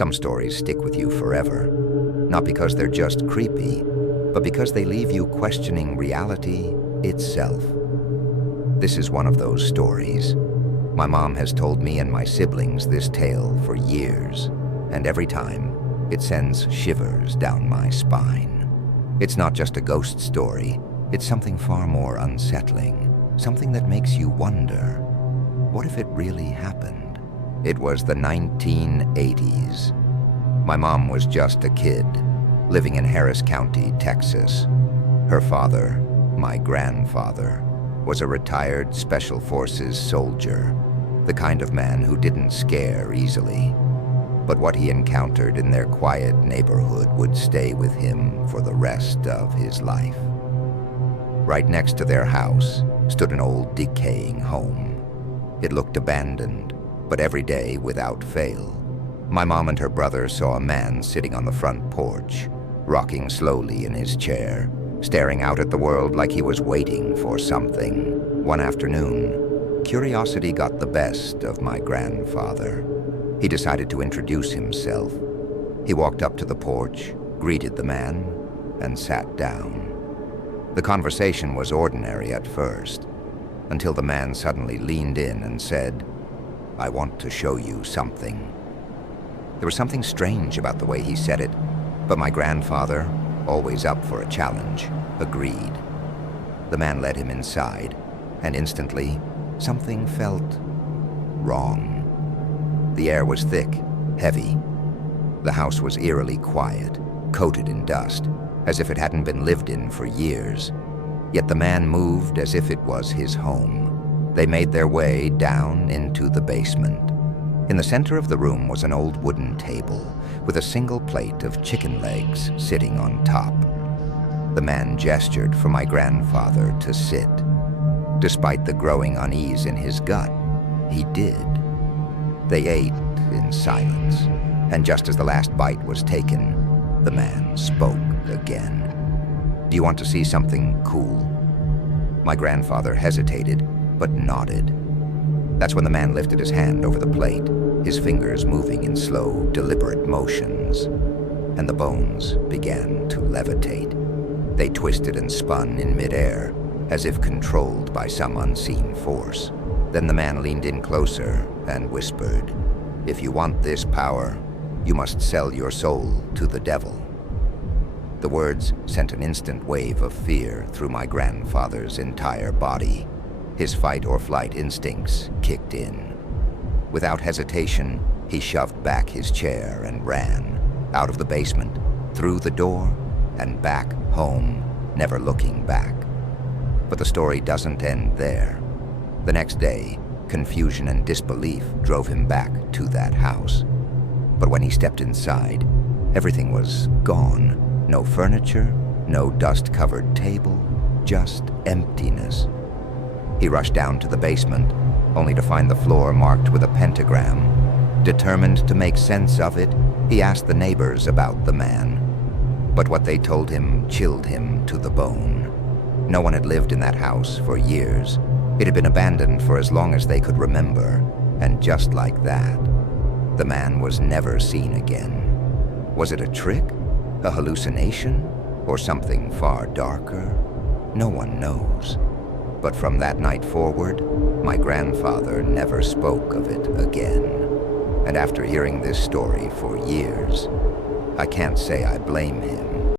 Some stories stick with you forever, not because they're just creepy, but because they leave you questioning reality itself. This is one of those stories. My mom has told me and my siblings this tale for years, and every time, it sends shivers down my spine. It's not just a ghost story, it's something far more unsettling, something that makes you wonder, what if it really happened? It was the 1980s. My mom was just a kid, living in Harris County, Texas. Her father, my grandfather, was a retired Special Forces soldier, the kind of man who didn't scare easily. But what he encountered in their quiet neighborhood would stay with him for the rest of his life. Right next to their house stood an old decaying home. It looked abandoned, but every day, without fail, my mom and her brother saw a man sitting on the front porch, rocking slowly in his chair, staring out at the world like he was waiting for something. One afternoon, curiosity got the best of my grandfather. He decided to introduce himself. He walked up to the porch, greeted the man, and sat down. The conversation was ordinary at first, until the man suddenly leaned in and said, "I want to show you something." There was something strange about the way he said it, but my grandfather, always up for a challenge, agreed. The man led him inside, and instantly, something felt wrong. The air was thick, heavy. The house was eerily quiet, coated in dust, as if it hadn't been lived in for years. Yet the man moved as if it was his home. They made their way down into the basement. In the center of the room was an old wooden table with a single plate of chicken legs sitting on top. The man gestured for my grandfather to sit. Despite the growing unease in his gut, he did. They ate in silence, and just as the last bite was taken, the man spoke again. "Do you want to see something cool?" My grandfather hesitated, but nodded. That's when the man lifted his hand over the plate, his fingers moving in slow, deliberate motions, and the bones began to levitate. They twisted and spun in midair, as if controlled by some unseen force. Then the man leaned in closer and whispered, "If you want this power, you must sell your soul to the devil." The words sent an instant wave of fear through my grandfather's entire body. His fight or flight instincts kicked in. Without hesitation, he shoved back his chair and ran, out of the basement, through the door, and back home, never looking back. But the story doesn't end there. The next day, confusion and disbelief drove him back to that house. But when he stepped inside, everything was gone. No furniture, no dust-covered table, just emptiness. He rushed down to the basement, only to find the floor marked with a pentagram. Determined to make sense of it, he asked the neighbors about the man. But what they told him chilled him to the bone. No one had lived in that house for years. It had been abandoned for as long as they could remember, and just like that, the man was never seen again. Was it a trick, a hallucination, or something far darker? No one knows. But from that night forward, my grandfather never spoke of it again. And after hearing this story for years, I can't say I blame him.